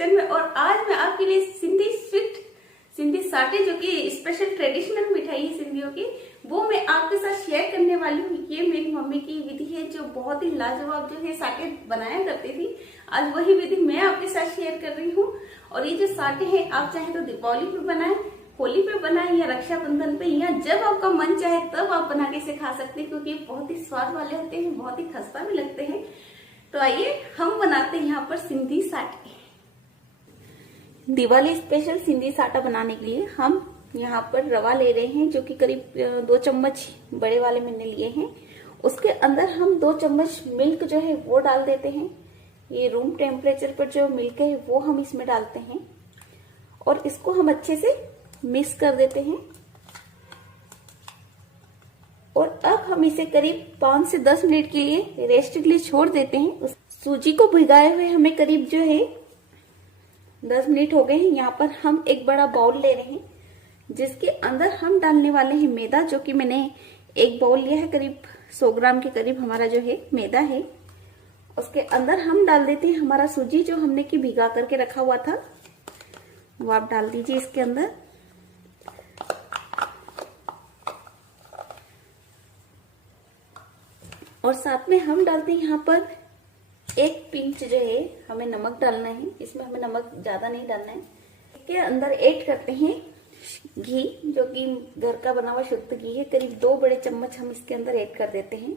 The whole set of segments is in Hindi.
किचन में। और आज मैं आपके लिए सिंधी साटे, जो कि स्पेशल ट्रेडिशनल मिठाई है सिंधियों की, वो मैं आपके साथ शेयर करने वाली हूँ। ये मेरी मम्मी की विधि है जो बहुत ही लाजवाब जो है साटे बनाया करती थी। आज वही विधि मैं आपके साथ शेयर कर रही हूँ। और ये जो साटे हैं आप चाहे तो दीपावली पे बनाएं, होली पे बनाएं या रक्षाबंधन पे, या जब आपका मन चाहे तब आप बना के इसे खा सकते हैं, क्योंकि बहुत ही स्वाद वाले होते हैं, बहुत ही खस्ता भी लगते हैं। तो आइए हम बनाते हैं यहाँ पर सिंधी साटे। दिवाली स्पेशल सिंधी साटा बनाने के लिए हम यहाँ पर रवा ले रहे हैं, जो कि करीब 2 चम्मच बड़े वाले मैंने लिए हैं। उसके अंदर हम 2 चम्मच मिल्क जो है वो डाल देते हैं। ये रूम टेम्परेचर पर जो मिल्क है वो हम इसमें डालते हैं और इसको हम अच्छे से मिक्स कर देते हैं। और अब हम इसे करीब 5 से 10 मिनट के लिए रेस्ट के लिए छोड़ देते हैं। सूजी को भिगाए हुए हमें करीब जो है 10 मिनट हो गए हैं। यहाँ पर हम एक बड़ा बाउल ले रहे हैं जिसके अंदर हम डालने वाले हैं मैदा, जो कि मैंने एक बाउल लिया है, करीब 100 ग्राम के करीब हमारा जो है मैदा है। उसके अंदर हम डाल देते हैं हमारा सूजी जो हमने की भिगा करके रखा हुआ था, वो आप डाल दीजिए इसके अंदर। और साथ में हम डालते हैं यहाँ पर 1 पिंच जो है हमें नमक डालना है। इसमें हमें नमक ज्यादा नहीं डालना है। इसके अंदर ऐड करते हैं घी, जो कि घर का बना हुआ शुद्ध घी है। करीब 2 बड़े चम्मच हम इसके अंदर ऐड कर देते हैं।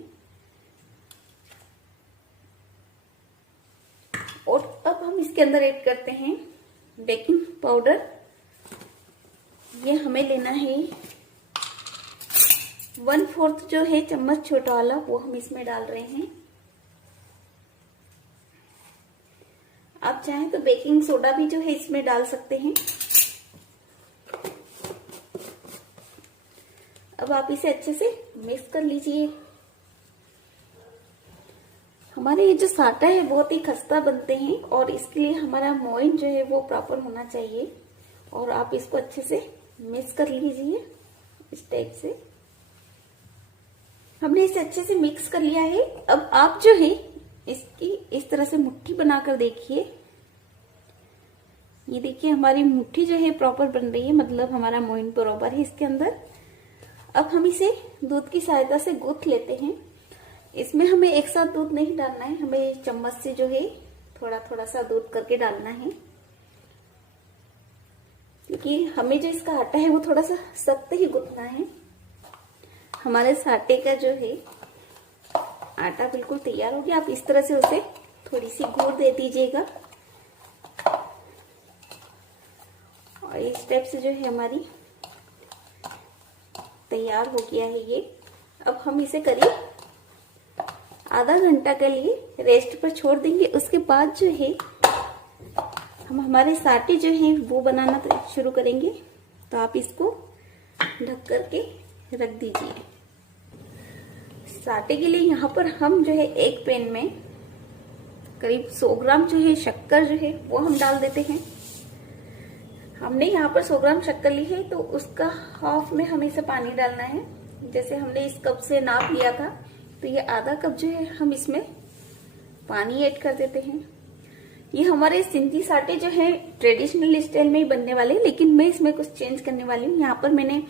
और अब हम इसके अंदर ऐड करते हैं बेकिंग पाउडर। ये हमें लेना है 1/4 जो है चम्मच छोटा वाला, वो हम इसमें डाल रहे हैं। आप चाहें तो बेकिंग सोडा भी जो है इसमें डाल सकते हैं। अब आप इसे अच्छे से मिक्स कर लीजिए। हमारे ये जो साटा है बहुत ही खस्ता बनते हैं और इसके लिए हमारा मोइन जो है वो प्रॉपर होना चाहिए। और आप इसको अच्छे से मिक्स कर लीजिए इस टाइप से। हमने इसे अच्छे से मिक्स कर लिया है। अब आप जो है इसकी इस तरह से मुट्ठी बनाकर देखिए। ये देखिए हमारी मुट्ठी जो है प्रॉपर बन रही है, मतलब हमारा मोइन बराबर है इसके अंदर। अब हम इसे दूध की सहायता से गूंथ लेते हैं। इसमें हमें एक साथ दूध नहीं डालना है, हमें चम्मच से जो है थोड़ा थोड़ा सा दूध करके डालना है, क्योंकि हमें जो इसका आटा है वो थोड़ा सा सख्त ही गूंथना है। हमारे साटे का जो है आटा बिल्कुल तैयार हो गया। आप इस तरह से उसे थोड़ी सी घूर दे दीजिएगा और इस स्टेप से जो है हमारी तैयार हो गया है ये। अब हम इसे करीब आधा घंटा के लिए रेस्ट पर छोड़ देंगे। उसके बाद जो है हम हमारे साटे जो है वो बनाना शुरू करेंगे। तो आप इसको ढक करके रख दीजिए। साटे के लिए यहाँ पर हम जो है एक पैन में करीब 100 ग्राम जो है शक्कर जो है वो हम डाल देते हैं। हमने यहाँ पर 100 ग्राम शक्कर ली है तो उसका हाफ में हमें इसे पानी डालना है। जैसे हमने इस कप से नाप लिया था तो ये आधा कप जो है हम इसमें पानी ऐड कर देते हैं। ये हमारे सिंधी साटे जो है ट्रेडिशनल स्टाइल में ही बनने वाले हैं, लेकिन मैं इसमें कुछ चेंज करने वाली हूँ। यहाँ पर मैंने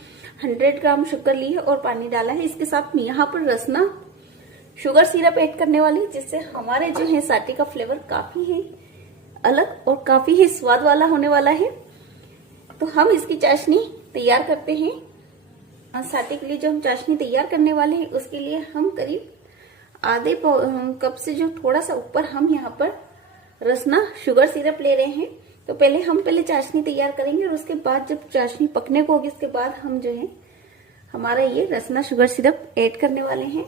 100 ग्राम शक्कर ली है और पानी डाला है। इसके साथ में यहाँ पर रसना शुगर सिरप ऐड करने वाली, जिससे हमारे जो है साटे का फ्लेवर काफी है अलग और काफी ही स्वाद वाला होने वाला है। तो हम इसकी चाशनी तैयार करते हैं। साटे के लिए जो हम चाशनी तैयार करने वाले हैं उसके लिए हम करीब आधे कप से जो थोड़ा सा ऊपर हम यहाँ पर रसना शुगर सिरप ले रहे हैं। तो पहले चाशनी तैयार करेंगे और उसके बाद जब चाशनी पकने को होगी उसके बाद हम जो है हमारा ये रसना शुगर सिरप ऐड करने वाले हैं।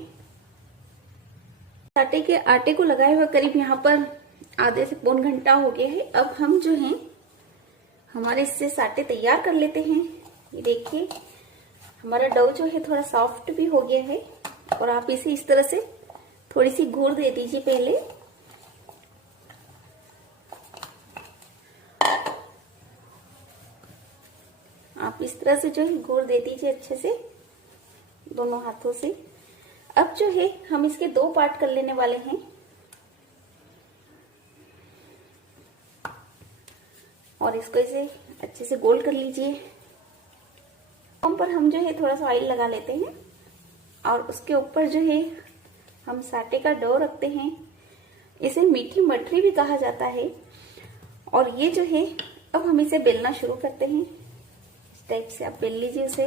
साटे के आटे को लगाए हुए करीब यहाँ पर आधे से पौन घंटा हो गया है। अब हम जो है हमारे इससे साटे तैयार कर लेते हैं। ये देखिए हमारा डो जो है थोड़ा सॉफ्ट भी हो गया है और आप इसे इस तरह से थोड़ी सी घूर दे दीजिए पहले। आप इस तरह से जो है घूर दे दीजिए अच्छे से दोनों हाथों से। अब जो है हम इसके 2 पार्ट कर लेने वाले हैं। और इसको इसे अच्छे से गोल कर लीजिए। पर हम जो है थोड़ा सा ऑयल लगा लेते हैं और उसके ऊपर जो है हम साटे का डो रखते हैं। इसे मीठी मठरी भी कहा जाता है। और ये जो है अब हम इसे बेलना शुरू करते हैं। इस टाइप से आप बेल लीजिए उसे।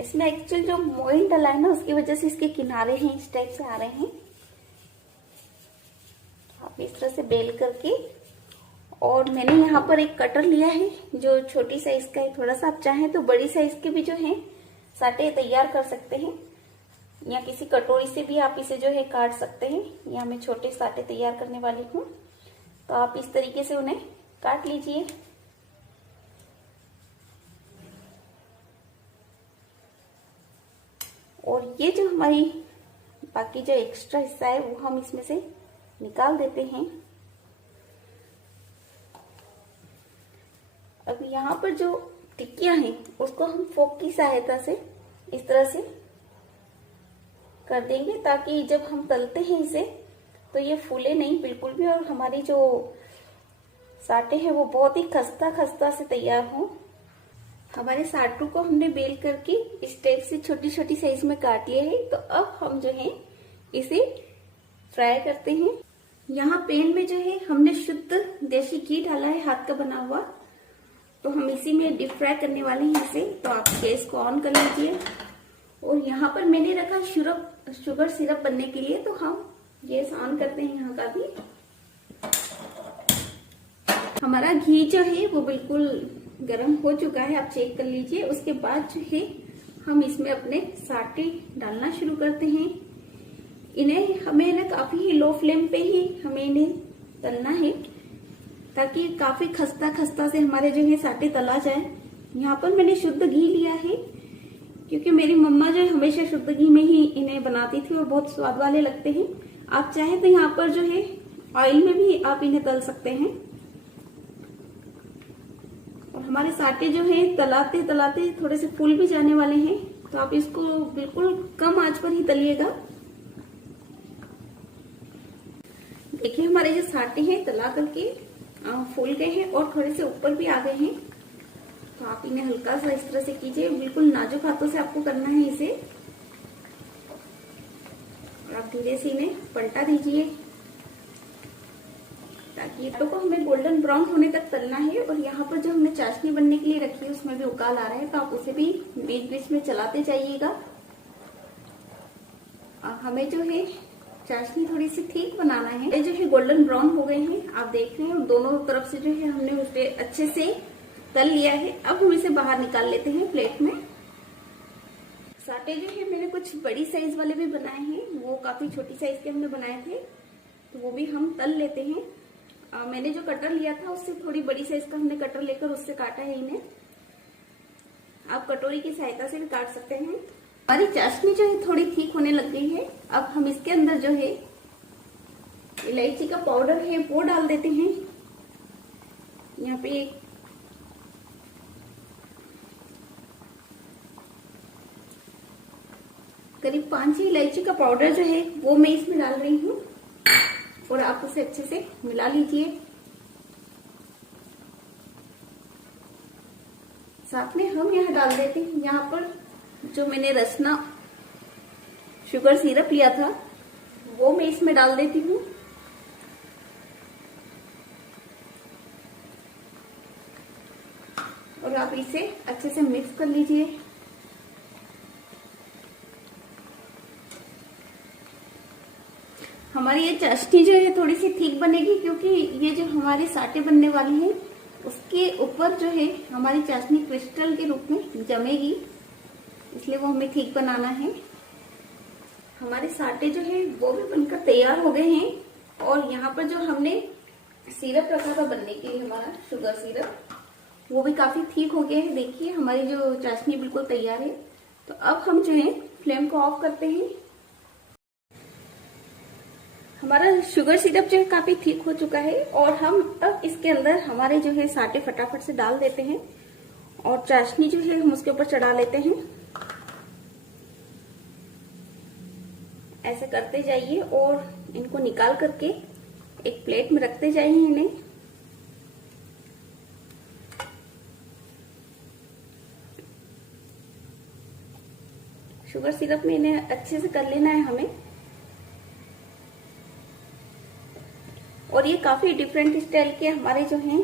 इसमें एक्चुअल जो मोइन डला है ना, उसकी वजह से इसके किनारे हैं इस टाइप से आ रहे हैं। आप इस तरह से बेल करके, और मैंने यहाँ पर एक कटर लिया है जो छोटी साइज का है। थोड़ा सा आप चाहें तो बड़ी साइज के भी जो है साटे तैयार कर सकते हैं, या किसी कटोरी से भी आप इसे जो है काट सकते हैं। यहाँ मैं छोटे साटे तैयार करने वाली हूँ, तो आप इस तरीके से उन्हें काट लीजिए। और ये जो हमारी बाकी जो एक्स्ट्रा हिस्सा है वो हम इसमें से निकाल देते हैं। अब यहाँ पर जो टिक्कियां हैं उसको हम फोक की सहायता से इस तरह से कर देंगे, ताकि जब हम तलते हैं इसे तो ये फूले नहीं बिल्कुल भी, और हमारी जो साटे हैं वो बहुत ही खस्ता खस्ता से तैयार हों। हमारे साटू को हमने बेल करके इस टाइप से छोटी छोटी साइज में काट लिया है। तो अब हम जो है इसे फ्राई करते हैं। यहाँ पैन में जो है हमने शुद्ध देसी घी डाला है, हाथ का बना हुआ। तो हम इसी में डीप फ्राई करने वाले हैं इसे। तो आप गैस को ऑन कर लीजिए। और यहाँ पर मैंने रखा शुगर सिरप बनने के लिए, तो हम गैस ऑन करते हैं यहाँ का भी। हमारा घी जो है वो बिल्कुल गर्म हो चुका है, आप चेक कर लीजिए। उसके बाद जो है हम इसमें अपने साटे डालना शुरू करते हैं। इन्हें हमें ना काफी ही लो फ्लेम पे ही हमें इन्हें तलना है, ताकि काफी खस्ता खस्ता से हमारे जो है साटे तला जाए। यहाँ पर मैंने शुद्ध घी लिया है, क्योंकि मेरी मम्मा जो है हमेशा शुद्ध घी में ही इन्हें बनाती थी और बहुत स्वाद वाले लगते हैं। आप चाहें तो यहाँ पर जो है ऑयल में भी आप इन्हें तल सकते हैं। और हमारे साटे जो है तलाते तलाते थोड़े से फूल भी जाने वाले हैं, तो आप इसको बिल्कुल कम आंच पर ही तलिएगा। देखिए हमारे जो साटे हैं तला करके फूल गए हैं और थोड़े से ऊपर भी आ गए हैं। तो आप इन्हें हल्का सा इस तरह से कीजिए, बिल्कुल नाजुक हाथों से आपको करना है इसे। और आप धीरे से इन्हें पलटा दीजिए, ताकि आटो को हमें गोल्डन ब्राउन होने तक तलना है। और यहाँ पर जो हमने चाशनी बनने के लिए रखी है उसमें भी उकाल आ रहा है, तो आप उसे भी बीच बीच में चलाते जाइएगा। हमें जो है चाशनी थोड़ी सी ठीक बनाना है। ये जो है गोल्डन ब्राउन हो गए हैं, आप देख रहे हैं। दोनों तरफ से जो है हमने उसे अच्छे से तल लिया है। अब हम इसे बाहर निकाल लेते हैं प्लेट में। साटे जो है मैंने कुछ बड़ी साइज वाले भी बनाए हैं, वो काफी छोटी साइज के हमने बनाए थे, तो वो भी हम तल लेते हैं। मैंने जो कटर लिया था उससे थोड़ी बड़ी साइज का हमने कटर लेकर उससे काटा है इन्हें। आप कटोरी की सहायता से भी काट सकते हैं। हमारी चाशनी जो है थोड़ी ठीक होने लग गई है। अब हम इसके अंदर जो है इलायची का पाउडर है वो डाल देते हैं। यहाँ पे करीब 5 इलायची का पाउडर जो है वो मैं इसमें डाल रही हूँ, और आप उसे अच्छे से मिला लीजिए। साथ में हम यहाँ डाल देते हैं, यहाँ पर जो मैंने रसना शुगर सिरप लिया था वो मैं इसमें डाल देती हूँ। और आप इसे अच्छे से मिक्स कर लीजिए। हमारी ये चाशनी जो है थोड़ी सी ठीक बनेगी, क्योंकि ये जो हमारे साटे बनने वाले हैं उसके ऊपर जो है हमारी चाशनी क्रिस्टल के रूप में जमेगी, इसलिए वो हमें ठीक बनाना है। हमारे साटे जो है वो भी बनकर तैयार हो गए हैं। और यहाँ पर जो हमने सिरप रखा था बनने के लिए, हमारा शुगर सिरप, वो भी काफी ठीक हो गया है। देखिए हमारी जो चाशनी बिल्कुल तैयार है। तो अब हम जो है फ्लेम को ऑफ करते हैं। हमारा शुगर सिरप जो है काफी ठीक हो चुका है, और हम अब इसके अंदर हमारे जो है साटे फटाफट से डाल देते हैं, और चाशनी जो है हम उसके ऊपर चढ़ा लेते हैं। ऐसे करते जाइए और इनको निकाल करके एक प्लेट में रखते जाइए इन्हें। शुगर सिरप में इन्हें अच्छे से कर लेना है हमें। और ये काफी डिफरेंट स्टाइल के हमारे जो हैं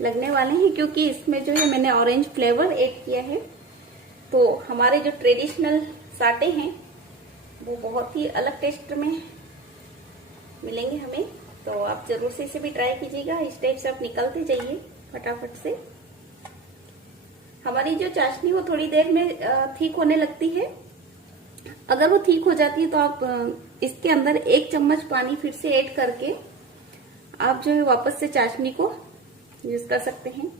लगने वाले हैं, क्योंकि इसमें जो है मैंने ऑरेंज फ्लेवर ऐड किया है। तो हमारे जो ट्रेडिशनल साटे हैं वो बहुत ही अलग टेस्ट में मिलेंगे हमें। तो आप जरूर से इसे भी ट्राई कीजिएगा। इस टाइप से आप निकलते जाइए फटाफट से। हमारी जो चाशनी वो थोड़ी देर में ठीक होने लगती है। अगर वो ठीक हो जाती है तो आप इसके अंदर 1 चम्मच पानी फिर से ऐड करके आप जो है वापस से चाशनी को यूज कर सकते हैं।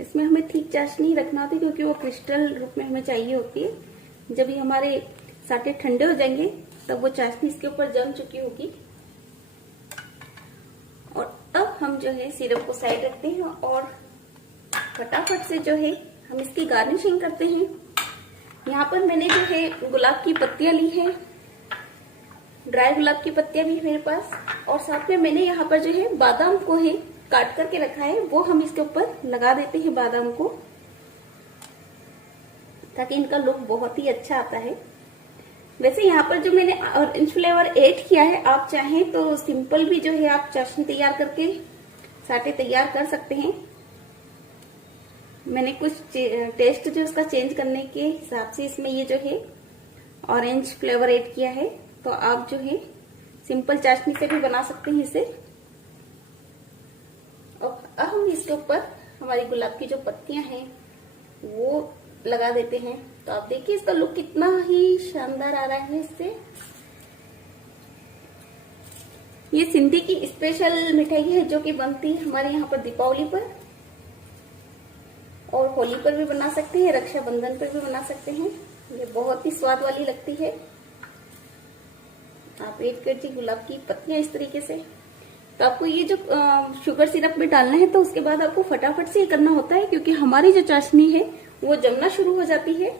इसमें हमें ठीक चाशनी रखना होती है, क्योंकि वो क्रिस्टल रूप में हमें चाहिए होती है। जब ये हमारे साटे ठंडे हो जाएंगे तब वो चाशनी इसके ऊपर जम चुकी होगी। और अब हम जो है सिरप को साइड रखते हैं और फटाफट से जो है हम इसकी गार्निशिंग करते हैं। यहाँ पर मैंने जो है गुलाब की पत्तियां ली है, ड्राई गुलाब की पत्तियां भी मेरे पास। और साथ में मैंने यहाँ पर जो है बादाम को है काट करके रखा है, वो हम इसके ऊपर लगा देते हैं बादाम को, ताकि इनका लुक बहुत ही अच्छा आता है। वैसे यहाँ पर जो मैंने ऑरेंज फ्लेवर ऐड किया है, आप चाहें तो सिंपल भी जो है आप चाशनी तैयार करके साटे तैयार कर सकते हैं। मैंने कुछ टेस्ट जो उसका चेंज करने के हिसाब से इसमें ये जो है ऑरेंज फ्लेवर ऐड किया है। तो आप जो है सिंपल चाशनी से भी बना सकते हैं इसे। और अब हम इसके ऊपर हमारी गुलाब की जो पत्तियां हैं वो लगा देते हैं। तो आप देखिए इसका लुक कितना ही शानदार आ रहा है इससे। ये सिंधी की स्पेशल मिठाई है जो कि बनती है हमारे यहाँ पर दीपावली पर, और होली पर भी बना सकते हैं, रक्षाबंधन पर भी बना सकते हैं। ये बहुत ही स्वाद वाली लगती है। आप ऐड कीजिए गुलाब की पत्तियां इस तरीके से। तो आपको ये जो शुगर सिरप में डालना है, तो उसके बाद आपको फटाफट से ये करना होता है, क्योंकि हमारी जो चाशनी है वो जमना शुरू हो जाती है।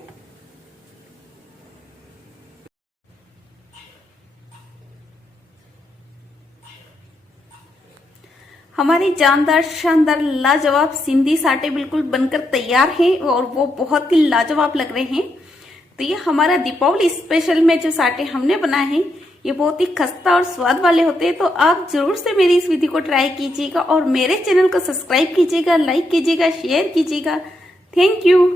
हमारी जानदार शानदार लाजवाब सिंधी साटे बिल्कुल बनकर तैयार हैं और वो बहुत ही लाजवाब लग रहे हैं। तो ये हमारा दीपावली स्पेशल में जो साटे हमने बनाए हैं ये बहुत ही खस्ता और स्वाद वाले होते हैं। तो आप जरूर से मेरी इस विधि को ट्राई कीजिएगा और मेरे चैनल को सब्सक्राइब कीजिएगा, लाइक कीजिएगा, शेयर कीजिएगा। Thank you.